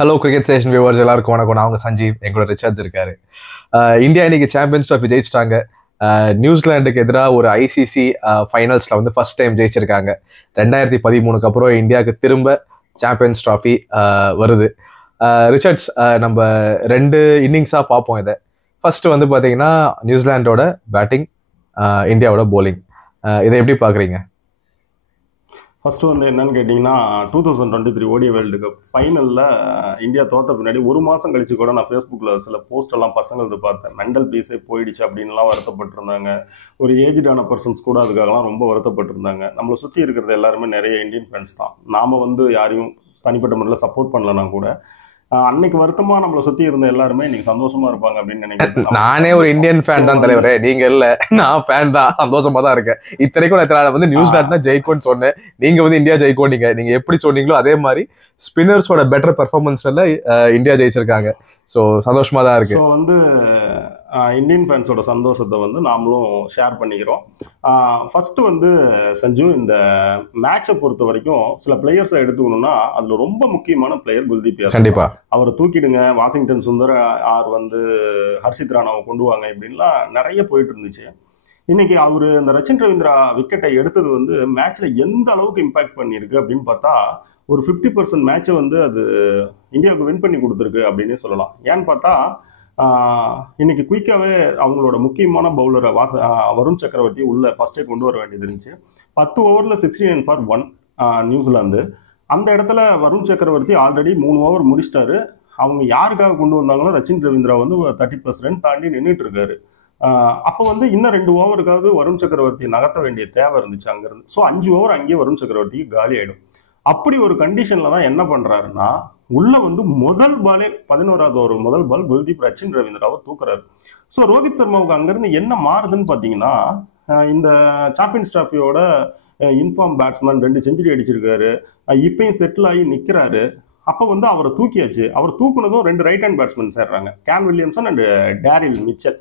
Hello cricket station viewers எல்லாருக்கும் வணக்கம். நான் உங்க சஞ்சீவ், எங்களோட ரிச்சர்ட்ஸ் இருக்காரு. இந்தியா இன்னைக்கு சாம்பியன்ஸ் ட்ராஃபி ஜெயிச்சிட்டாங்க. நியூசிலாண்டுக்கு எதிராக ஒரு ஐசிசி ஃபைனல்ஸ்ல வந்து ஃபர்ஸ்ட் டைம் ஜெயிச்சிருக்காங்க. 2013 அப்புறம் இந்தியாவுக்கு திரும்ப சாம்பியன்ஸ் ட்ராஃபி வருது. ரிச்சர்ட்ஸ், நம்ம ரெண்டு இன்னிங்ஸா பார்ப்போம். இதை ஃபர்ஸ்ட் வந்து பாத்தீங்கன்னா நியூசிலாண்டோட பேட்டிங், இந்தியாவோட போலிங். இதை எப்படி பாக்குறீங்க? ஃபர்ஸ்ட் வந்து என்னன்னு கேட்டிங்கன்னா 2023 ஓடிஐ வேர்ல்டு கப் ஃபைனலில் இந்தியா தோற்ற பின்னாடி ஒரு மாதம் கழிச்சு கூட நான் ஃபேஸ்புக்கில் சில போஸ்டெல்லாம் பசங்களது பார்த்தேன். மெண்டல் பீஸே போயிடுச்சு அப்படின்லாம் வருத்தப்பட்டிருந்தாங்க. ஒரு ஏஜ்டான பர்சன்ஸ் கூட அதுக்காகலாம் ரொம்ப வருத்தப்பட்டிருந்தாங்க. நம்மளை சுற்றி இருக்கிறது எல்லாருமே நிறைய இந்தியன் ஃப்ரெண்ட்ஸ் தான். நாம் வந்து யாரையும் தனிப்பட்ட முறையில் சப்போர்ட் பண்ணலன்னா கூட அன்னைக்கு வருத்தமா நம்மளை சுத்தி இருந்த எல்லாருமே இன்னைக்கு சந்தோஷமா இருப்பாங்க அப்படின்னு நினைக்கிறேன். நானே ஒரு இந்தியன் ஃபேன் தான் தலைவரே, நீங்க இல்ல. நான் ஃபேன் தான், சந்தோஷமா தான் இருக்கேன். இத்தனைக்கும் வந்து நியூசிலாந்து தான் ஜெயிக்கும்னு சொன்னேன். நீங்க வந்து இந்தியா ஜெயிக்கும் நீங்க எப்படி சொன்னீங்களோ அதே மாதிரி ஸ்பின்னர்ஸோட பெட்டர் பெர்ஃபார்மன்ஸ்ல இந்தியா ஜெயிச்சிருக்காங்க. ஸோ சந்தோஷமா தான் இருக்கு. ஸோ வந்து இந்தியன் ஃபேன்ஸோட சந்தோஷத்தை வந்து நாமளும் ஷேர் பண்ணிக்கிறோம். ஃபர்ஸ்ட் வந்து சஞ்சு, இந்த மேட்சை பொறுத்த வரைக்கும் சில பிளேயர்ஸை எடுத்துக்கணும்னா அதுல ரொம்ப முக்கியமான பிளேயர் குல்தீப் யாதவ். கண்டிப்பா அவரை தூக்கிடுங்க, வாஷிங்டன் சுந்தர் ஆர் வந்து ஹர்ஷித் ராணாவை கொண்டு வாங்க இப்படின்லாம் நிறைய போயிட்டு இருந்துச்சு. இன்னைக்கு அவரு அந்த ரச்சின் ரவீந்திரா விக்கெட்டை எடுத்தது வந்து மேட்ச்ல எந்த அளவுக்கு இம்பாக்ட் பண்ணியிருக்கு அப்படின்னு பார்த்தா ஒரு 50% மேட்சை வந்து அது இந்தியாவுக்கு வின் பண்ணி கொடுத்துருக்கு அப்படின்னே சொல்லலாம். ஏன்னு பார்த்தா இன்னைக்கு குயிக்காவே அவங்களோட முக்கியமான பவுலரை வருண் சக்கரவர்த்தி உள்ள ஃபர்ஸ்டே கொண்டு வர வேண்டியது இருந்துச்சு. 10 ஓவரில் 69 for 1 நியூசிலாந்து. அந்த இடத்துல வருண் சக்கரவர்த்தி ஆல்ரெடி 3 ஓவர் முடிச்சிட்டாரு. அவங்க யாருக்காக கொண்டு வந்தாங்களோ ரச்சின் ரவீந்திரா வந்து 30+ ரன் தாண்டி நின்றுட்டு இருக்காரு. அப்போ வந்து இன்னும் 2 ஓவருக்காவது வருண் சக்கரவர்த்தி நகர்த்த வேண்டிய தேவை இருந்துச்சு அங்கிருந்து. ஸோ 5 ஓவர் அங்கேயே வருண் சக்கரவர்த்திக்கு காலி ஆயிடும். அப்படி ஒரு கண்டிஷன்ல தான் என்ன பண்றாருன்னா உள்ள வந்து முதல் பாலே 11வது ஓவர் முதல் பால் குல்தீப் ரச்சின் ரவீந்திராவை தூக்குறாரு. ஸோ ரோஹித் சர்மாவுக்கு அங்கிருந்து என்ன மாறுதுன்னு பாத்தீங்கன்னா இந்த சாம்பியன்ஸ் டிராஃபியோட இன்ஃபார்ம் பேட்ஸ்மேன் 2 செஞ்சுரி அடிச்சிருக்காரு, இப்பயும் செட்டில் ஆகி நிக்கிறாரு. அப்ப வந்து அவரை தூக்கியாச்சு. அவர் தூக்குனதும் 2 ரைட் ஹேண்ட் பேட்ஸ்மேன் சேர்றாங்க, Kane Williamson and Daryl Mitchell.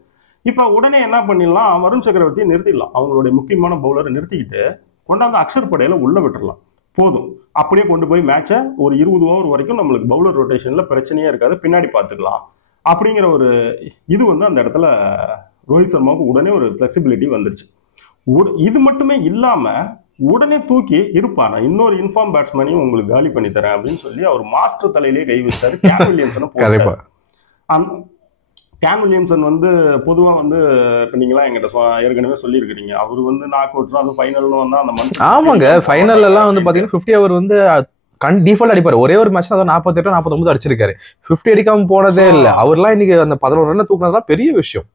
இப்ப உடனே என்ன பண்ணிடலாம், வருண் சக்கரவர்த்தியை நிறுத்திடலாம். அவங்களுடைய முக்கியமான பவுலரை நிறுத்திக்கிட்டு கொண்டாந்து அக்ஷர் படேலை உள்ள விட்டுறலாம். போதும், அப்படியே கொண்டு போய் மேட்சை ஒரு 20 ஓவர் வரைக்கும் நம்மளுக்கு பவுலர் ரொட்டேஷன்ல பிரச்சனையே இருக்காது, பின்னாடி பார்த்துக்கலாம் அப்படிங்கிற ஒரு இது வந்து அந்த இடத்துல ரோஹித் சர்மாவுக்கு உடனே ஒரு பிளெக்சிபிலிட்டி வந்துருச்சு. இது மட்டுமே இல்லாம உடனே தூக்கி இருப்பான், இன்னொரு இன்ஃபார்ம் பேட்ஸ்மேனையும் உங்களுக்கு காலி பண்ணி தரேன் அப்படின்னு சொல்லி அவர் மாஸ்டர் தலையிலேயே கை வச்சாரு. கேன் வில்லியம்சனை கேன் வில்லியம்சன் வந்து பொதுவா வந்து இப்ப நீங்களாம் எங்கிட்ட ஏற்கனவே சொல்லியிருக்கிறீங்க, அவரு வந்து நாக் அவுட் அது ஃபைனல்னு வந்தா அந்த மந்த். ஆமாங்க, ஃபைனல் எல்லாம் வந்து பாத்தீங்கன்னா 50 ஓவர் வந்து டிஃபால்ட் அடிப்பாரு. ஒரே ஒரு மேட்ச் தான் 48 49 அடிச்சிருக்காரு. 50 அடிக்காம போனதே இல்லை. அவர்லாம் இன்னைக்கு அந்த 11 ரன் தூக்குனதுலாம் பெரிய விஷயம்.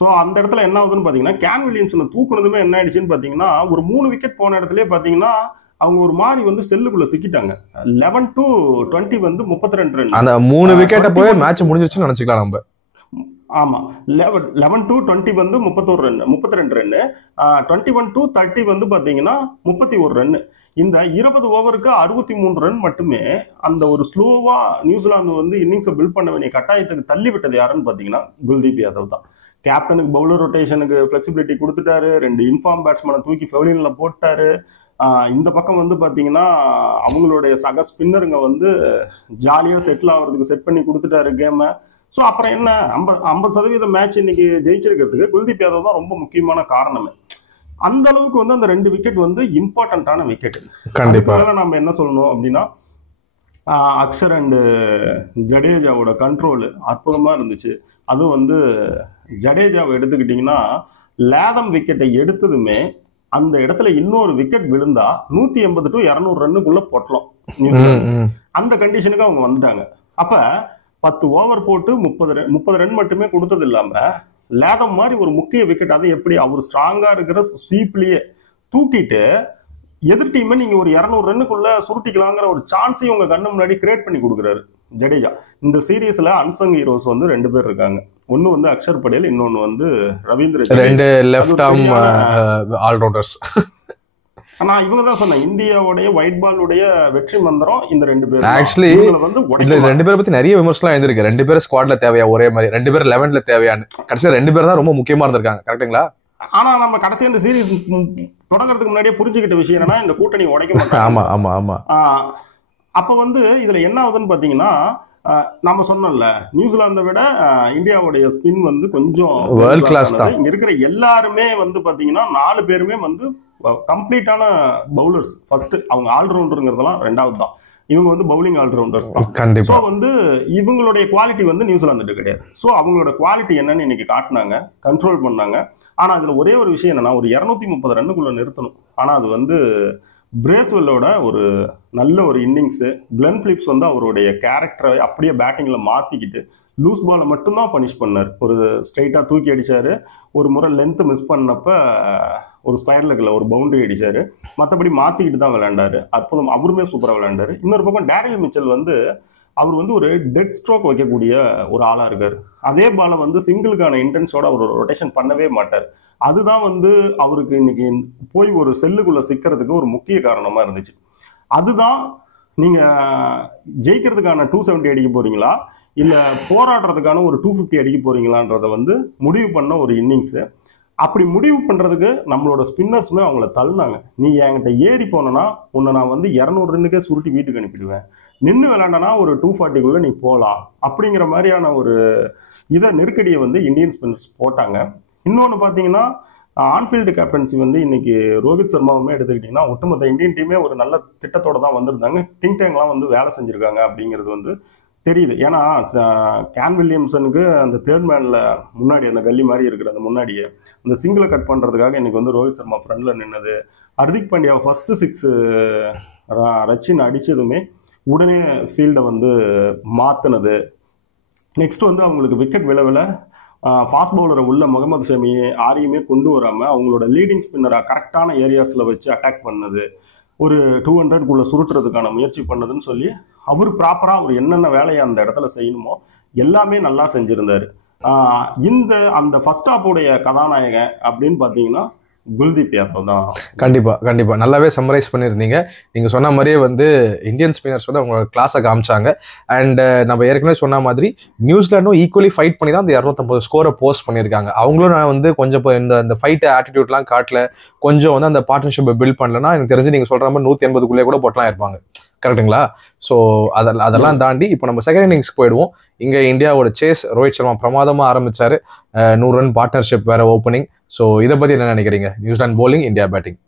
ஸோ அந்த இடத்துல என்ன ஆகுதுன்னு பாத்தீங்கன்னா கேன் வில்லியம்சனை தூக்குனதுமே என்ன ஆயிடுச்சுன்னு பாத்தீங்கன்னா ஒரு 3 விக்கெட் போன இடத்துல பாத்தீங்கன்னா அவங்க ஒரு மாதிரி வந்து செல்லுக்குள்ள சிக்கிட்டாங்க. 11 to 20 வந்து 32 ரன். அந்த 3 விக்கெட்டை போய் மேட்ச் முடிஞ்சிருச்சுன்னு நினைச்சுக்கலாம் நம்ம. ஆமா, 11 to 20 வந்து 32 ரன். 21 to 30 வந்து பாத்தீங்கன்னா 31 ரன். இந்த 20 ஓவருக்கு 63 ரன் மட்டுமே அந்த ஒரு ஸ்லோவா நியூசிலாந்து வந்து இன்னிங்ஸை பில்ட் பண்ண வேண்டிய கட்டாயத்துக்கு தள்ளி விட்டது யாருன்னு பாத்தீங்கன்னா குல்தீப் யாதவ் தான். கேப்டனுக்கு பவுலர் ரொட்டேஷனுக்கு பிளெக்சிபிலிட்டி கொடுத்துட்டாரு, 2 இன்ஃபார்ம் பேட்ஸ்மேனை தூக்கி பெவிலியன்ல போட்டாரு. இந்த பக்கம் வந்து பாத்தீங்கன்னா அவங்களுடைய சக ஸ்பின்னருங்க வந்து ஜாலியா செட்டில் ஆகிறதுக்கு செட் பண்ணி கொடுத்துட்டாரு கேமை. ஸோ அப்புறம் என்ன 50% மேட்ச் இன்னைக்கு ஜெயிச்சிருக்கிறதுக்கு குல்தீப் யாதவ் தான் ரொம்ப முக்கியமான காரணமே. அந்த அளவுக்கு வந்து அந்த 2 விக்கெட் வந்து இம்பார்ட்டன்டான விக்கெட். கண்டிப்பா நம்ம என்ன சொல்லணும் அப்படின்னா அக்ஷர் அண்ட் ஜடேஜாவோட கண்ட்ரோல் அற்புதமா இருந்துச்சு. அதுவும் வந்து ஜடேஜாவை எடுத்துக்கிட்டீங்கன்னா லேதம் விக்கெட்டை எடுத்ததுமே அந்த இடத்துல இன்னொரு விக்கெட் விழுந்தா 180 to 200 ரன்னுக்குள்ள போட்டலாம். அந்த கண்டிஷனுக்கு அவங்க வந்துட்டாங்க. அப்ப 10 ஓவர் போட்டு 30 ரன் மட்டுமே கொடுத்தது இல்லாம லேதம் மாதிரி ஒரு முக்கிய விக்கெட், அது எப்படி அவர் ஸ்ட்ராங்கா இருக்கிற ஸ்வீப்லயே தூக்கிட்டு எதிர் டீமை நீங்க ஒரு 200 ரன்னுக்குள்ள சுருட்டிக்கலாங்கிற ஒரு சான்ஸையும் உங்க கண்ணு முன்னாடி கிரியேட் பண்ணி கொடுக்குறாரு ஜடேஜா. இந்த சீரீஸ்ல அன்சங் ஹீரோஸ் வந்து 2 பேர் இருக்காங்க. ஒன்னு வந்து அக்ஷர் படேல், இன்னொன்னு வந்து ரவீந்திர, 2 லெஃப்ட் ஆர்ம் ஆல்ரவுண்டர்ஸ். ஆனா இவங்க தான் சொன்னேன், இந்தியாவுடைய ஒயிட் பாலுடைய வெற்றி மந்திரம் இந்த 2 பேர். ஆக்சுவலி வந்து இந்த 2 பேரை பத்தி நிறைய விமர்சனம் எழுந்திருக்கு. 2 பேரும் ஸ்குவாட்ல தேவையா ஒரே மாதிரி, 2 பேரும் 11ல தேவையான்னு. கடைசியா 2 பேர் தான் ரொம்ப முக்கியமா இருந்திருக்காங்க. கரெக்டுங்களா? ஆனா நம்ம கடைசி இந்த சீரீஸ் தொடங்குறதுக்கு முன்னாடியே புரிஞ்சுக்கிட்ட விஷயம் என்னன்னா இந்த கூட்டணி உடைக்க மாட்டாங்க. ஆமா ஆமா ஆமா. அப்ப வந்து இதுல என்ன ஆகுதுன்னு பாத்தீங்கன்னா, நம்ம சொன்னோம்ல, நியூசிலாந்தை விட இந்தியாவுடைய ஸ்பின் வந்து கொஞ்சம் வேர்ல்ட் கிளாஸ் தான். இங்க இருக்கிற எல்லாருமே வந்து பாத்தீங்கன்னா 4 பேருமே வந்து கம்ப்ளீட்டான பவுலர்ஸ். ஃபர்ஸ்ட் அவங்க ஆல்ரவுண்டருங்கிறதெல்லாம் ரெண்டாவது தான். இவங்க வந்து பவுலிங் ஆல்ரவுண்டர்ஸ் தான். கண்டிப்பா. ஸோ வந்து இவங்களுடைய குவாலிட்டி வந்து நியூசிலாந்து கிடையாது. ஸோ அவங்களோட குவாலிட்டி என்னன்னு இன்னைக்கு காட்டினாங்க, கண்ட்ரோல் பண்ணாங்க. ஆனா அதுல ஒரே ஒரு விஷயம் என்னன்னா, ஒரு 230 ரன்னுக்குள்ள நிறுத்தணும். ஆனா அது வந்து பிரேஸ்வெல்லோட ஒரு நல்ல ஒரு இன்னிங்ஸ். கிளென் பிலிப்ஸ் வந்து அவருடைய கேரக்டரை அப்படியே பேட்டிங்ல மாத்திக்கிட்டு லூஸ் பாலை மட்டும்தான் பனிஷ் பண்ணார். ஒரு ஸ்ட்ரைட்டா தூக்கி அடிச்சாரு. ஒரு முறை லென்த் மிஸ் பண்ணப்ப ஒரு ஸ்கொயர் லெக்ல ஒரு பவுண்டரி அடிச்சாரு. மற்றபடி மாத்திக்கிட்டு தான் விளையாண்டாரு. அற்புதம், அவருமே சூப்பரா விளையாண்டாரு. இன்னொரு பக்கம் டேரில் மிச்சல் வந்து அவர் வந்து ஒரு டெட் ஸ்ட்ரோக் வைக்கக்கூடிய ஒரு ஆளா இருக்காரு. அதே பாலை வந்து சிங்கிளுக்கான இன்டென்ஸோட அவர் ரொட்டேஷன் பண்ணவே மாட்டார். அதுதான் வந்து அவருக்கு இன்னைக்கு போய் ஒரு செல்லுக்குள்ள சிக்கிறதுக்கு ஒரு முக்கிய காரணமா இருந்துச்சு. அதுதான் நீங்க ஜெயிக்கிறதுக்கான 270 அடிக்க போறீங்களா இல்ல போராடுறதுக்கான ஒரு 250 அடிக்க போறீங்களான்றத வந்து முடிவு பண்ண ஒரு இன்னிங்ஸ். அப்படி முடிவு பண்றதுக்கு நம்மளோட ஸ்பின்னர்ஸுமே அவங்கள தள்ளினாங்க. நீ என்கிட்ட ஏறி போனா உன்னை நான் வந்து 200 ரன்னுக்கே சுருட்டி வீட்டுக்கு அனுப்பிடுவேன், நின்று விளையாண்டனா ஒரு 240 நீ போகலாம் அப்படிங்கிற மாதிரியான ஒரு நெருக்கடியை வந்து இந்தியன் ஸ்பின்னர்ஸ் போட்டாங்க. இன்னொன்று பார்த்தீங்கன்னா, ஆன்ஃபீல்டு கேப்டன்சி வந்து இன்னைக்கு ரோஹித் சர்மாவுமே எடுத்துக்கிட்டிங்கன்னா ஒட்டுமொத்த இந்தியன் டீமே ஒரு நல்ல திட்டத்தோட தான் வந்திருந்தாங்க. திங்க் டேங்க்லாம் வந்து வேலை செஞ்சுருக்காங்க அப்படிங்கிறது வந்து தெரியுது. ஏன்னா கேன் வில்லியம்சனுக்கு அந்த தேர்ட் மேனில் முன்னாடி அந்த கல்லி மாதிரி இருக்கிற அந்த முன்னாடியே அந்த சிங்கிளை கட் பண்ணுறதுக்காக இன்னைக்கு வந்து ரோஹித் சர்மா ஃப்ரண்டில் நின்னது. ஹர்திக் பாண்டியா ஃபர்ஸ்ட் 6 ரச்சின் அடித்ததுமே உடனே ஃபீல்டை வந்து மாற்றினது. நெக்ஸ்ட் வந்து அவங்களுக்கு விக்கெட் விழவில ஃபாஸ்ட் பவுலரை உள்ள முகமது ஷமி ஆரியுமே கொண்டு வராமல் அவங்களோட லீடிங் ஸ்பின்னராக கரெக்டான ஏரியாஸில் வச்சு அட்டாக் பண்ணது, ஒரு 200க்குள்ள சுருட்டுறதுக்கான முயற்சி பண்ணதுன்னு சொல்லி அவர் ப்ராப்பராக அவர் என்னென்ன வேலையை அந்த இடத்துல செய்யணுமோ எல்லாமே நல்லா செஞ்சுருந்தாரு. அந்த ஃபர்ஸ்ட் ஹாஃபோடைய கதாநாயகன் அப்படின்னு பார்த்தீங்கன்னா குல்தீப் யாதவ் தான். கண்டிப்பா நல்லாவே சம்மரைஸ் பண்ணியிருந்தீங்க. நீங்க சொன்ன மாதிரியே வந்து இந்தியன் ஸ்பின்னர்ஸ் வந்து அவங்களோட கிளாஸை காமிச்சாங்க. அண்ட் நம்ம ஏற்கனவே சொன்ன மாதிரி நியூசிலாண்டும் ஈக்குவலி ஃபைட் பண்ணி தான் அந்த 250 ஸ்கோரை போஸ்ட் பண்ணியிருக்காங்க. அவங்களும் நான் வந்து கொஞ்சம் இந்த ஃபைட் ஆட்டிடியூட்லாம் காட்டல, கொஞ்சம் வந்து அந்த பார்ட்னர்ஷிப்பை பில்ட் பண்ணலன்னா எனக்கு தெரிஞ்சு நீங்க சொல்ற மாதிரி 180க்குள்ளே கூட போட்டலாம் இருப்பாங்க. கரெக்டுங்களா? ஸோ அதெல்லாம் தாண்டி இப்போ நம்ம செகண்ட் இன்னிங்ஸ்க்கு போயிடுவோம். இங்கே இந்தியாவோட சேஸ் ரோஹித் சர்மா பிரமாதமாக ஆரம்பிச்சாரு. 100 ரன் பார்ட்னர்ஷிப் வேற ஓப்பனிங். ஸோ இதை பற்றி என்ன நினைக்கிறீங்க? New Zealand bowling, India batting.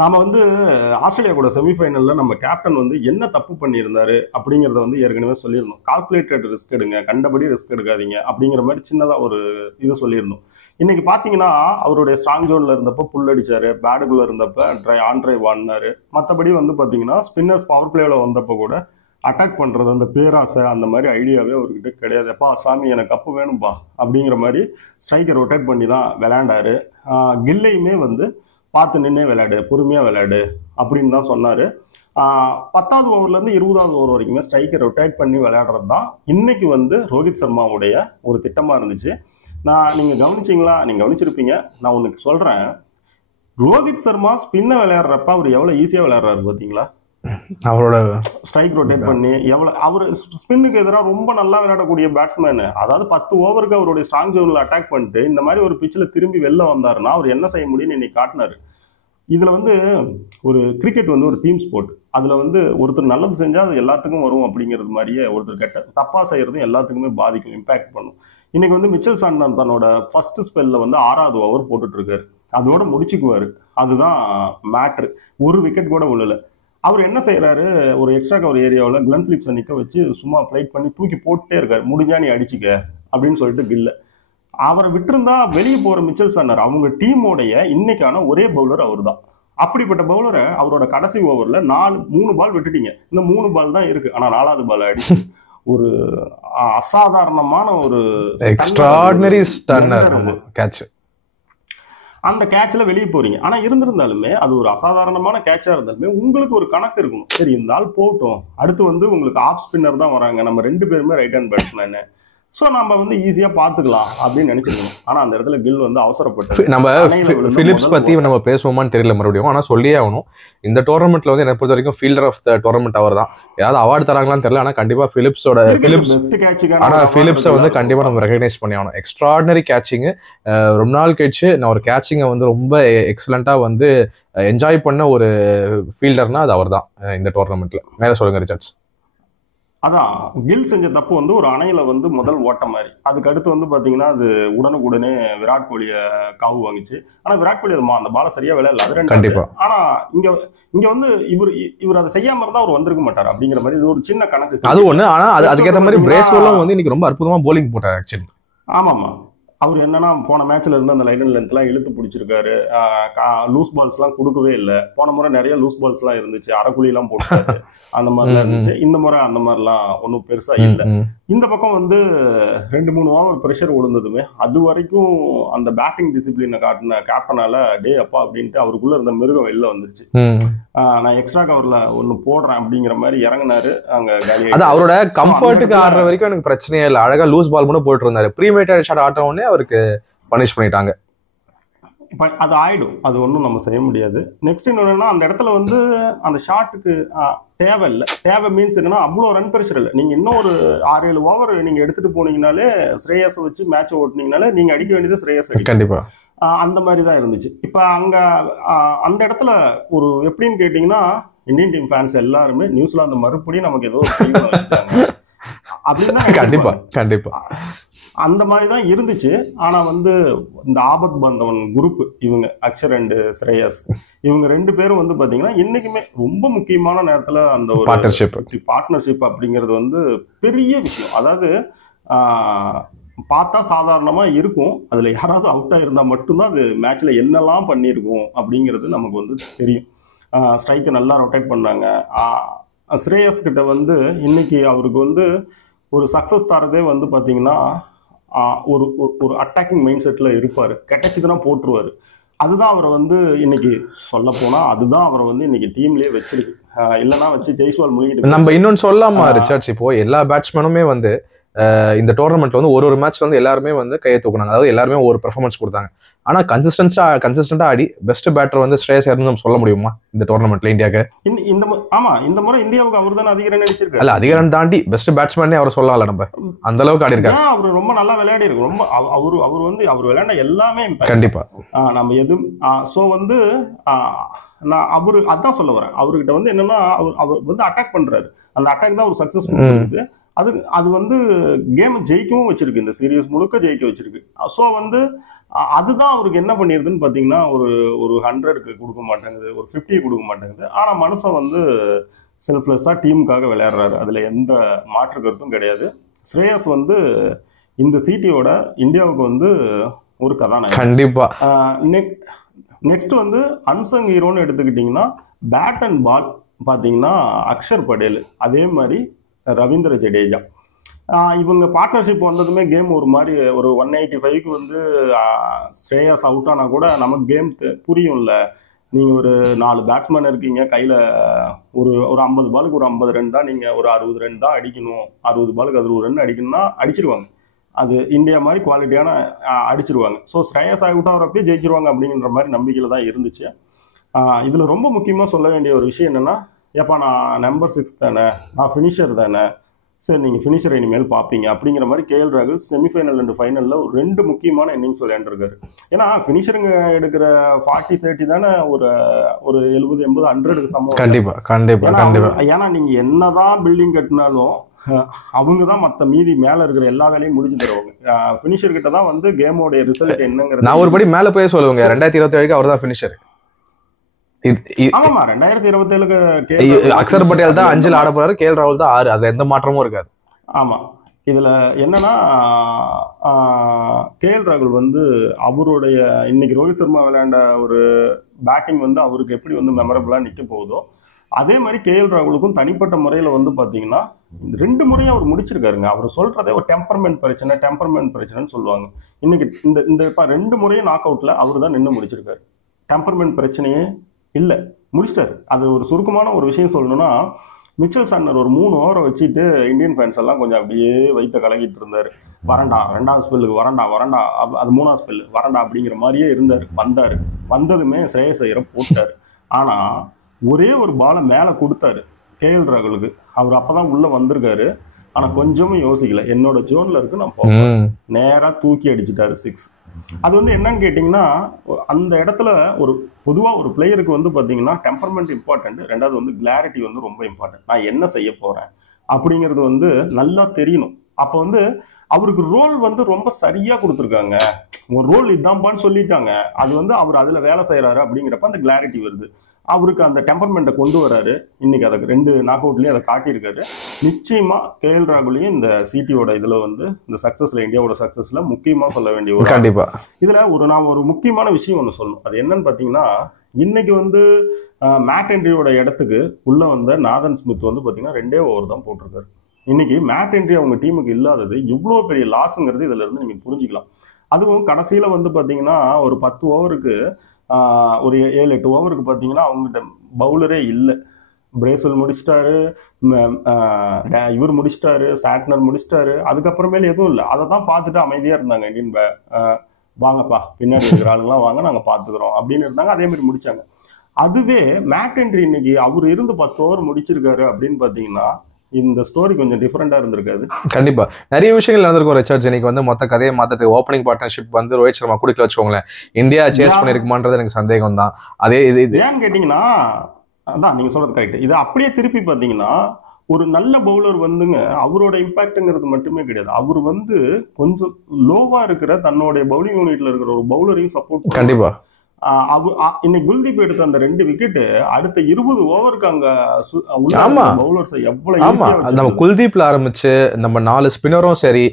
நாம வந்து ஆஸ்திரேலியா கூட செமிஃபைனல்ல நம்ம கேப்டன் வந்து என்ன தப்பு பண்ணியிருந்தாரு அப்படிங்கிறத வந்து ஏற்கனவே சொல்லியிருந்தோம். கால்குலேட்டட் ரிஸ்க் எடுங்க, கண்டபடி ரிஸ்க் எடுக்காதீங்க அப்படிங்கிற மாதிரி சின்னதாக ஒரு இது சொல்லியிருந்தோம். இன்னைக்கு பார்த்தீங்கன்னா அவருடைய ஸ்ட்ராங் ஜோன்ல இருந்தப்போ புல் அடிச்சாரு, பேடுக்குள்ள இருந்தப்ப ஆன் டிரைவ் வாங்கினாரு. மற்றபடி வந்து பார்த்தீங்கன்னா ஸ்பின்னர்ஸ் பவர் பிளேவில் வந்தப்போ கூட அட்டாக் பண்ணுறது அந்த பேராசை அந்த மாதிரி ஐடியாவே அவர்கிட்ட கிடையாது. எப்பா சாமி எனக்கு கப்பு வேணும்பா அப்படிங்கிற மாதிரி ஸ்ட்ரைக்கர் ரொட்டேட் பண்ணி தான் விளையாண்டாரு. கில்லையுமே வந்து பார்த்து நின்னே விளையாடு, பொறுமையாக விளையாடு அப்படின்னு தான் சொன்னார். 10வது ஓவர்லேருந்து 20வது ஓவர் வரைக்குமே ஸ்ட்ரைக்கர் ரொட்டேட் பண்ணி விளையாடுறது தான் இன்னைக்கு வந்து ரோஹித் சர்மாவுடைய ஒரு திட்டமாக இருந்துச்சு. நீங்கள் கவனிச்சிங்களா? நீங்கள் கவனிச்சிருப்பீங்க. நான் உனக்கு சொல்கிறேன், ரோஹித் சர்மா ஸ்பின்னை விளையாடுறப்ப அவர் எவ்வளோ ஈஸியாக விளையாடுறாரு பார்த்தீங்களா? அவரோட ஸ்ட்ரைக் ரொட்டேட் பண்ணி அவர் ஸ்பின்னுக்கு எதிராக ரொம்ப நல்லா விளையாடக்கூடிய பேட்ஸ்மேன். அதாவது 10 ஓவருக்கு அவருடைய ஸ்ட்ராங் ஜோன்ல அட்டாக் பண்ணிட்டு இந்த மாதிரி ஒரு பிச்சில் திரும்பி வெளில வந்தாருன்னா அவர் என்ன செய்ய முடியும்னு இன்னைக்கு காட்டினாரு. இதுல வந்து ஒரு கிரிக்கெட் வந்து ஒரு டீம் ஸ்போர்ட். அதுல வந்து ஒருத்தர் நல்லது செஞ்சா அது எல்லாத்துக்கும் வரும் அப்படிங்கிறது மாதிரியே ஒருத்தர் கெட்ட தப்பா செய்யறதும் எல்லாத்துக்குமே பாதிக்கும், இம்பாக்ட் பண்ணும். இன்னைக்கு வந்து மிச்சல் சாண்டன் தன்னோட ஃபர்ஸ்ட் ஸ்பெல்ல வந்து 6வது ஓவர் போட்டுட்டு இருக்காரு. அதோட முடிச்சுக்குவாரு. அதுதான் மேட்ரு. ஒரு விக்கெட் கூட விழல. அவர் என்ன செய்யறாரு, ஒரு எக்ஸ்ட்ரா கவர் ஏரியாவில் கிளென் பிலிப்ஸை நிற்க வச்சு சும்மா ஃபிளைட் பண்ணி தூக்கி போட்டுட்டே இருக்காரு. முடிஞ்சா நீ அடிச்சுக்க அப்படின்னு சொல்லிட்டு கில்ல அவரை விட்டுருந்தா வெளியே போற மிச்சல் சாண்டர் அவங்க டீமோடைய இன்னைக்கான ஒரே பவுலர் அவர் தான். அப்படிப்பட்ட பவுலரை அவரோட கடைசி ஓவர்ல 3 பால் விட்டுட்டீங்க. இந்த 3 பால் தான் இருக்கு. ஆனா 4வது பால் அடிச்சு ஒரு அசாதாரணமான ஒரு எக்ஸ்ட்ராஆர்டினரி ஸ்டன்னர் கேட்ச். அந்த கேட்ச்ல வெளியே போறீங்க. ஆனா இருந்திருந்தாலுமே அது ஒரு அசாதாரணமான கேட்சா இருந்தாலுமே உங்களுக்கு ஒரு கணக்கு இருக்கணும். சரி, இந்த ஆள் போட்டோம், அடுத்து வந்து உங்களுக்கு ஆஃப் ஸ்பின்னர் தான் வராங்க, நம்ம 2 பேருமே ரைட் ஹேண்ட் பேட்ஸ்மேனு, ஸோ நம்ம வந்து ஈஸியா பாத்துக்கலாம் அப்படின்னு நினைச்சிருக்கோம். ஆனா அந்த இடத்துல கில் வந்து அவசரப்பட்டு நம்ம பிலிப்ஸ் பத்தி நம்ம பேசுவோமான்னு தெரியல மறுபடியும். ஆனா சொல்லியே ஆகணும், இந்த டோர்னமெண்ட்ல வந்து என்ன பொறுத்த வரைக்கும் ஃபீல்டர் ஆஃப் த டோர்னமெண்ட் அவர் தான். ஏதாவது அவார்டு தராங்களான்னு தெரியல, ஆனா கண்டிப்பா பிலிப்ஸை வந்து கண்டிப்பா நம்ம ரெகக்னைஸ் பண்ணி ஆகணும். Extraordinary catching. ரொம்ப நாள் கழிச்சு நான் ஒரு கேட்சிங்கை வந்து ரொம்ப எக்ஸலண்டா வந்து என்ஜாய் பண்ண ஒரு ஃபீல்டர்னா அது அவர் தான் இந்த டோர்னமெண்ட்ல. மேல சொல்லுங்க ரிச்சர்ட்ஸ். அதான் கில் செஞ்ச தப்பு வந்து ஒரு அணையில வந்து முதல் ஓட்டம் மாதிரி. அதுக்கு அடுத்து வந்து பாத்தீங்கன்னா அது உடனுக்குடனே விராட் கோலியை காவு வாங்கிச்சு. ஆனா விராட் கோலி அந்த பால சரியா விளையாடல, அது ரெண்டு. ஆனா இங்க இங்க வந்து இவர் அதை செய்யாம இருந்தா அவர் வந்திருக்க மாட்டார் அப்படிங்கிற மாதிரி இது ஒரு சின்ன கணக்கு. அது ஒண்ணு. ஆனா அதுக்கேற்ற மாதிரி பிரேஸ்வெல்லும் வந்து இன்னைக்கு ரொம்ப அற்புதமா போலிங் போட்டார் ஆக்சுவலி. ஆமாமா, அவர் என்னன்னா போன மேட்ச்ல இருந்து அந்த லைன் லென்த் எல்லாம் இழுத்து பிடிச்சிருக்காரு. லூஸ் பால்ஸ் எல்லாம் கொடுக்கவே இல்லை. போன முறை நிறைய லூஸ் பால்ஸ் எல்லாம் இருந்துச்சு, அரைக்குழி எல்லாம் போட்டாரு, அந்த மாதிரிலாம் இருந்துச்சு. இந்த முறை அந்த மாதிரிலாம் ஒன்றும் பெருசா இல்லை. இந்த பக்கம் வந்து 2-3 ஓவர் ப்ரெஷர் விழுந்ததுமே அது வரைக்கும் அந்த பேட்டிங் டிசிப்ளினை காட்டின கேப்டனால டே அப்பா அப்படின்ட்டு அவருக்குள்ள இருந்த மிருகம் வெளில வந்துருச்சு. நான் எக்ஸ்ட்ரா கவர்ல ஒன்னு போடுறேன் அப்படிங்கிற மாதிரி இறங்கினாரு. அங்க காலி. அது அவரோட கம்ஃபர்ட்டுக்கு ஆடுற வரைக்கும் எனக்கு பிரச்சனையே இல்லை. அழகா லூஸ் பால் மட்டும் போட்டு இருந்தாரு. ப்ரீமேட்டட் ஷாட் ஆட்ட உடனே அவருக்கு பனிஷ் பண்ணிட்டாங்க. அது ஆயிடும், அது ஒன்றும் நம்ம செய்ய முடியாது. நெக்ஸ்ட் என்னன்னா அந்த இடத்துல வந்து அந்த ஷாட்டுக்கு தேவை இல்லை. தேவை மீன்ஸ் என்னன்னா அவ்வளோ ரன் ப்ரெஷர் இல்லை. நீங்க இன்னும் ஒரு 6-7 ஓவர் நீங்க எடுத்துட்டு போனீங்கனாலே ஸ்ரேயஸை வச்சு மேட்ச் ஓட்டினீங்கனாலே நீங்க அடிக்க வேண்டியது ஸ்ரேயஸ். கண்டிப்பா அந்த மாதிரி தான் இருந்துச்சு. இப்ப அங்க அந்த இடத்துல ஒரு எப்படின்னு கேட்டீங்கன்னா இந்தியன் டீம் ஃபேன்ஸ் எல்லாருமே நியூசிலாந்து மறுபடியும் நமக்கு ஏதோ அப்படின்னா கண்டிப்பா கண்டிப்பா அந்த மாதிரி தான் இருந்துச்சு. ஆனா வந்து இந்த ஆபத் பந்தவன் குரூப் இவங்க அக்ஷர் அண்ட் ஸ்ரேயஸ் இவங்க 2 பேரும் வந்து பாத்தீங்கன்னா இன்னைக்குமே ரொம்ப முக்கியமான நேரத்துல அந்த ஒரு பார்ட்னர்ஷிப் அப்படிங்கிறது வந்து பெரிய விஷயம். அதாவது பார்த்தா சாதாரணமா இருக்கும், அதுல யாராவது அவுட் ஆயிருந்தா மட்டும்தான் அது மேட்ச்ல என்னெல்லாம் பண்ணியிருக்கும் அப்படிங்கிறது நமக்கு வந்து தெரியும். ஸ்ட்ரைக்கை நல்லா ரொட்டேட் பண்ணாங்க. ஸ்ரேயஸ் கிட்ட வந்து இன்னைக்கு அவருக்கு வந்து ஒரு சக்சஸ் தரதே வந்து பாத்தீங்கன்னா ஒரு ஒரு அட்டாக்கிங் மைண்ட் செட்ல இருப்பாரு. கிடைச்சதுன்னா போட்டுருவாரு. அதுதான் அவரை வந்து இன்னைக்கு சொல்ல போனா அதுதான் அவரை வந்து இன்னைக்கு டீம்லயே வச்சிருக்கு. இல்லைன்னா வச்சு ஜெய்ஸ்வால் முழுகிட்டு. நம்ம இன்னொன்னு சொல்லாமா ரிச்சர்ட்ஸ், இப்போ எல்லா பேட்ஸ்மேனுமே வந்து இந்த டோர்னமெண்ட் வந்து ஒரு மேட்ச் வந்து எல்லாருமே வந்து கையை தூக்குனாங்க. அதாவது எல்லாருமே ஒரு பெர்ஃபார்மன்ஸ் கொடுத்தாங்க. ஆனா கன்சிஸ்டன்டா ஆடி பெஸ்ட் பேட்டர் வந்து ஸ்ரேயஸ் ஐயர்னு நம்ம சொல்ல முடியுமா இந்த டோர்னமெண்ட்ல இந்தியாக்கு? இந்த முறை இந்தியாவுக்கு அவர் தான் அதிக ரன் அடிச்சிருக்காரு. இல்ல அதிக ரன் தாண்டி பெஸ்ட் பேட்ஸ்மேனே அவர் சொல்லலாம். நம்ம அந்த அளவுக்கு ஆடி இருக்காரு. அவர் ரொம்ப நல்லா விளையாடி இருக்கு. ரொம்ப அவர் வந்து அவர் விளையாண்ட எல்லாமே கண்டிப்பா நம்ம எதுவும் சோ வந்து நான் அவரு அதான் சொல்ல வரேன். அவர்கிட்ட வந்து என்னன்னா அவர் வந்து அட்டாக் பண்றாரு. அந்த அட்டாக் தான் ஒரு சக்சஸ்ஃபுல் இருக்குது. அது வந்து கேம் ஜெயிக்கவும் வச்சிருக்கு. இந்த சீரியஸ் முழுக்க ஜெயிக்க வச்சிருக்கு. ஸோ வந்து அதுதான் அவருக்கு என்ன பண்ணிருதுன்னு பாத்தீங்கன்னா ஒரு 100க்கு கொடுக்க மாட்டேங்குது, ஒரு 50 கொடுக்க மாட்டேங்குது. ஆனா மனுஷன் வந்து செல்ஃப்லெஸ்ஸா டீமுக்காக விளையாடுறாரு. அதுல எந்த மாற்று கருத்தும் கிடையாது. ஸ்ரேயஸ் வந்து இந்த சிட்டியோட இந்தியாவுக்கு வந்து ஒரு கதாநாயகன். கண்டிப்பா. நெக்ஸ்ட் வந்து அன்சங் ஹீரோன்னு எடுத்துக்கிட்டீங்கன்னா பேட் அண்ட் பால் பாத்தீங்கன்னா அக்ஷர் படேல், அதே மாதிரி ரவீந்திர ஜடேஜா. இவங்க பார்ட்னர்ஷிப் வந்ததுமே கேம் ஒரு மாதிரி ஒரு 185க்கு வந்து ஸ்ரேயஸ் அவுட் ஆனா கூட நமக்கு கேம் புரியும்ல. நீங்க ஒரு 4 பேட்ஸ்மேன் இருக்கீங்க கையில, ஒரு 50 பாலுக்கு ஒரு 50 ரன் தான், நீங்க ஒரு 60 ரன் தான் அடிக்கணும். 60 பாலுக்கு 60 ரன் அடிக்கணும்னா அடிச்சிருவாங்க. அது இந்தியா மாதிரி குவாலிட்டியான அடிச்சிருவாங்க. ஸோ ஸ்ரேயஸ் அவுட் ஆகிறப்பே ஜெயிச்சிருவாங்க அப்படிங்கிற மாதிரி நம்பிக்கையில தான் இருந்துச்சு. இதுல ரொம்ப முக்கியமா சொல்ல வேண்டிய ஒரு விஷயம் என்னன்னா, ஏப்பா நான் நம்பர் 6 தானே, நான் ஃபினிஷர் தானே, சரி நீங்கள் ஃபினிஷர் இனிமேல் பார்ப்பீங்க அப்படிங்கிற மாதிரி கேஎல் ராகுல் செமிஃபைனல் அண்ட் ஃபைனலில் ஒரு 2 முக்கியமான இன்னிங்ஸ் விளையாண்டுருக்காரு. ஏன்னா ஃபினிஷருங்க எடுக்கிற 40-30 தானே ஒரு 70-80 100க்கு சமம். கண்டிப்பா கண்டிப்பா கண்டிப்பா. ஏன்னா நீங்க என்னதான் பில்டிங் கட்டினாலும் அவங்க தான் மற்ற மீதி மேல இருக்கிற எல்லா வேலையும் முடிச்சு தருவாங்க. ஃபினிஷர் கிட்ட தான் வந்து கேமோட ரிசல்ட் என்னங்கிறது. நான் ஒரு படி மேல போய் சொல்லுவாங்க, 2027க்கு அவர் தான் ஃபினிஷர். ஆமாமா 2027க்கு அக்ஷர் பட்டேல் தான் 5ல் ஆட போறாரு, கேஎல் ராகுல் தான் 6. அது எந்த மாற்றமும் இருக்காது. ஆமா, இதுல என்னன்னா கேஎல் ராகுல் வந்து அவருடைய இன்னைக்கு ரோஹித் சர்மா விளையாண்ட ஒரு பேட்டிங் வந்து அவருக்கு எப்படி வந்து மெமரபிளா நிக்க போகுதோ அதே மாதிரி கேஎல் ராகுலுக்கும் தனிப்பட்ட முறையில வந்து பாத்தீங்கன்னா 2 முறையும் அவர் முடிச்சிருக்காருங்க. அவர் சொல்றதே ஒரு டெம்பர்மெண்ட் பிரச்சனைன்னு சொல்லுவாங்க. இன்னைக்கு இந்த 2 முறையும் நாக் அவுட்ல அவர் தான் நின்று முடிச்சிருக்காரு. டெம்பர்மெண்ட் பிரச்சனையே இல்ல, முடிச்சிட்டாரு. அது ஒரு சுருக்கமான ஒரு விஷயம் சொல்லணும்னா, மிச்சல் சாண்டனர் ஒரு 3 ஓவரை வச்சுட்டு இந்தியன் ஃபேன்ஸ் எல்லாம் கொஞ்சம் அப்படியே வைத்த கலக்கிட்டு இருந்தாரு. வரண்டா 2வது ஸ்பெல்லுக்கு வரண்டா அது 3வது ஸ்பெல் வரண்டா அப்படிங்கிற மாதிரியே வந்தாரு. வந்ததுமே ஸ்ரேயஸ் ஐயரை போட்டாரு. ஆனா ஒரே ஒரு பாலை மேல கொடுத்தாரு கேஎல் ராகுலுக்கு. அவர் அப்பதான் உள்ள வந்திருக்காரு. ஆனா கொஞ்சமும் யோசிக்கல, என்னோட ஜோன்ல இருக்கு நான் போறேன், நேரா தூக்கி அடிச்சுட்டாரு 6. அது வந்து என்னன்னு கேட்டீங்கன்னா, அந்த இடத்துல ஒரு பொதுவா ஒரு பிளேயருக்கு வந்து பாத்தீங்கன்னா டெம்பர்மெண்ட் இம்பார்ட்டன்ட், 2வது வந்து கிளாரிட்டி வந்து ரொம்ப இம்பார்ட்டன்ட். நான் என்ன செய்ய போறேன் அப்படிங்கிறது வந்து நல்லா தெரியணும். அப்ப வந்து அவருக்கு ரோல் வந்து ரொம்ப சரியா கொடுத்துருக்காங்க. ஒரு ரோல் இதான்பான்னு சொல்லிட்டாங்க. அது வந்து அவர் அதுல வேலை செய்யறாரு அப்படிங்கிறப்ப அந்த கிளாரிட்டி வருது. அவருக்கு அந்த டெம்பர்மெண்ட்டை கொண்டு வராரு. இன்னைக்கு அதுக்கு 2 நாக் அவுட்லயும் அதை காட்டியிருக்காரு. நிச்சயமா கேஎல் ராகுலையும் இந்த சிடியோட இதுல வந்து இந்த சக்சஸ்ல, இந்தியாவோட சக்சஸ்ல முக்கியமா சொல்ல வேண்டிய ஒரு கண்டிப்பா இதுல நான் ஒரு முக்கியமான விஷயம் ஒண்ணு சொல்லணும். அது என்னன்னு பாத்தீங்கன்னா, இன்னைக்கு வந்து மேட் ஹென்ரியோட இடத்துக்கு உள்ள வந்த நாதன் ஸ்மித் வந்து பாத்தீங்கன்னா 2 ஓவர் தான் போட்டிருக்காரு. இன்னைக்கு மேட் ஹென்ரி அவங்க டீமுக்கு இல்லாதது இவ்வளவு பெரிய லாஸ்ங்கிறது இதுல இருந்து நீங்க புரிஞ்சுக்கலாம். அதுவும் கடைசியில வந்து பாத்தீங்கன்னா ஒரு 10 ஓவருக்கு ஒரு 7-8 ஓவருக்கு பார்த்தீங்கன்னா அவங்ககிட்ட பவுலரே இல்லை. பிரேஸ்வெல் முடிச்சிட்டாரு, இவர் முடிச்சிட்டாரு, சாட்னர் முடிச்சிட்டாரு. அதுக்கப்புறமேல எதுவும் இல்லை. அதை தான் பார்த்துட்டு அமைதியாக இருந்தாங்க இந்தியன் வாங்கப்பா பின்னாடி இருக்கிற ஆளுங்களாம் வாங்க நாங்கள் பார்த்துக்கிறோம் அப்படின்னு இருந்தாங்க. அதே மாதிரி முடிச்சாங்க. அதுவே மேட் ஹென்ரி இன்னைக்கு அவர் இருந்து 10 ஓவர் முடிச்சிருக்காரு அப்படின்னு பார்த்தீங்கன்னா இந்த ஸ்டோரி கொஞ்சம் டிஃபரெண்டா இருந்திருக்காது. கண்டிப்பா நிறைய விஷயங்கள் நடந்திருக்கும் ரிச்சர்ட்ஸ். இன்னைக்கு வந்து மொத்த கதையை மாத்தது ஓப்பனிங் பார்ட்னர்ஷிப் வந்து ரோஹித் சர்மா குடிக்கல வச்சுக்கோங்களேன், இந்தியா சேஸ் பண்ணிருக்குமான்றது எனக்கு சந்தேகம் தான். அதே இது ஏன்னு கேட்டீங்கன்னா, அதான் நீங்க சொல்றது கரெக்ட். இது அப்படியே திருப்பி பாத்தீங்கன்னா ஒரு நல்ல பவுலர் வந்துங்க அவரோட இம்பாக்ட்ங்கிறது மட்டுமே கிடையாது. அவர் வந்து கொஞ்சம் லோவா இருக்கிற தன்னுடைய பவுலிங் யூனிட்ல இருக்கிற ஒரு பவுலரையும் சப்போர்ட் கண்டிப்பா. இன்னைக்கு குல்தீப் எடுத்த அந்த 2 விக்கெட் அடுத்த 20 ஓவருக்கு அங்க பவுலர்ஸ் எவ்வளவு நம்ம குல்தீப்ல ஆரம்பிச்சு நம்ம 4 ஸ்பின்னரும் சரி,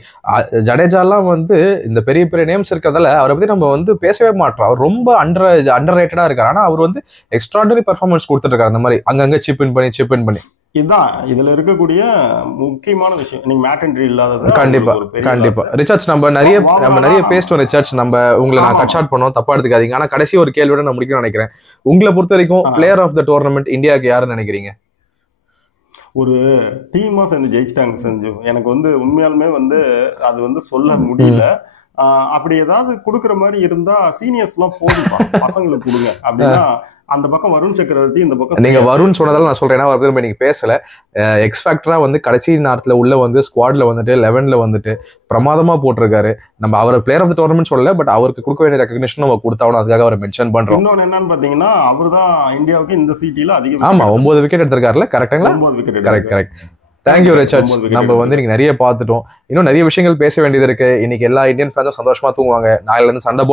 ஜடேஜாலாம் வந்து இந்த பெரிய பெரிய நேம்ஸ் இருக்கிறதால அவரை பத்தி நம்ம வந்து பேசவே மாட்டோம். அவர் ரொம்ப அண்டர் ரேட்டடா இருக்காரு. ஆனா அவர் வந்து எக்ஸ்ட்ராடனரி பெர்ஃபார்மன்ஸ் கொடுத்துட்டு இருக்காரு. அந்த மாதிரி அங்கங்க சிப் இன் பண்ணி இதுதான் இதுல இருக்கக்கூடிய முக்கியமான விஷயம். இன்னைக்கு மேட் ஹென்ரி இல்லாதது கண்டிப்பா ரிச்சர்ட்ஸ் நம்ம நிறைய பேசிட்டோம். ரிச்சர்ட்ஸ் நம்ம உங்களை நான் கட் ஷாட் பண்ணோம், தப்பா எடுத்துக்காதீங்க. ஆனா கடைசி ஒரு கேள்வியோட நான் முடிக்கணும்னு நினைக்கிறேன். உங்களை பொறுத்த வரைக்கும் பிளேயர் ஆஃப் த டோர்னமெண்ட் இந்தியாவுக்கு யாருன்னு நினைக்கிறீங்க? ஒரு டீமா சேர்ந்து ஜெயிச்சிட்டாங்க செஞ்சு. எனக்கு வந்து உண்மையாலுமே வந்து அது வந்து சொல்ல முடியல. அப்படி ஏதாவது கொடுக்குற மாதிரி இருந்தா சீனியர்ஸ் எல்லாம் போதுப்பா, பசங்களுக்கு கொடுங்க அப்படின்னா அந்த பக்கம் வருண் சக்கரவர்த்தி, இந்த பக்கம் நீங்க வருண் சொன்னதால நான் சொல்றேன். ஏன்னா நீங்க பேசல, எக்ஸ் ஃபேக்டரா வந்து கடைசி நேரத்துல உள்ள வந்து ஸ்குவாட்ல வந்துட்டு 11ல வந்துட்டு பிரமாதமா போட்டிருக்காரு. நம்ம அவர் பிளேயர் ஆஃப் த டோர்னமெண்ட் சொல்லல, பட் அவருக்கு கொடுக்க வேண்டிய ரெகக்னிஷன் நம்ம கொடுத்தாலும் அதுக்காக அவரை மென்ஷன் பண்றோம். இன்னொன்னு என்னன்னு பாத்தீங்கன்னா, அவர் தான் இந்தியாவுக்கு இந்த சிடில அதிகம். ஆமா 9 விக்கெட் எடுத்திருக்காருல. கரெக்டுங்களா? 9 விக்கெட். கரெக்ட். Thank you Richards. நம்ம வந்து நீங்க நிறைய பார்த்துட்டோம். இன்னும் நிறைய விஷயங்கள் பேச வேண்டியது இருக்கு. இன்னைக்கு எல்லா இந்தியன் ஃபேன்ஸும் சந்தோஷமா தூங்குவாங்க. நாளைல இருந்து சண்டை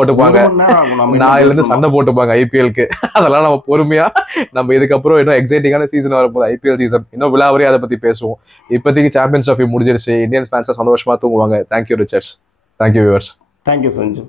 போட்டுப்பாங்க ஐபிஎல்க்கு. அதெல்லாம் நம்ம பொறுமையா நம்ம இதுக்கப்புறம் இன்னும் எக்ஸைட்டிங்கான சீசன் வரப்போகுது, ஐபிஎல் சீசன். இன்னும் விழாவரே அதை பத்தி பேசுவோம். இப்போதைக்கு சாம்பியன்ஸ் ட்ராஃபி முடிஞ்சிருச்சு. இந்தியன் ஃபேன்ஸ் சந்தோஷமா தூங்குவாங்க. Thank you Richards. Thank you viewers. Thank you Sanju.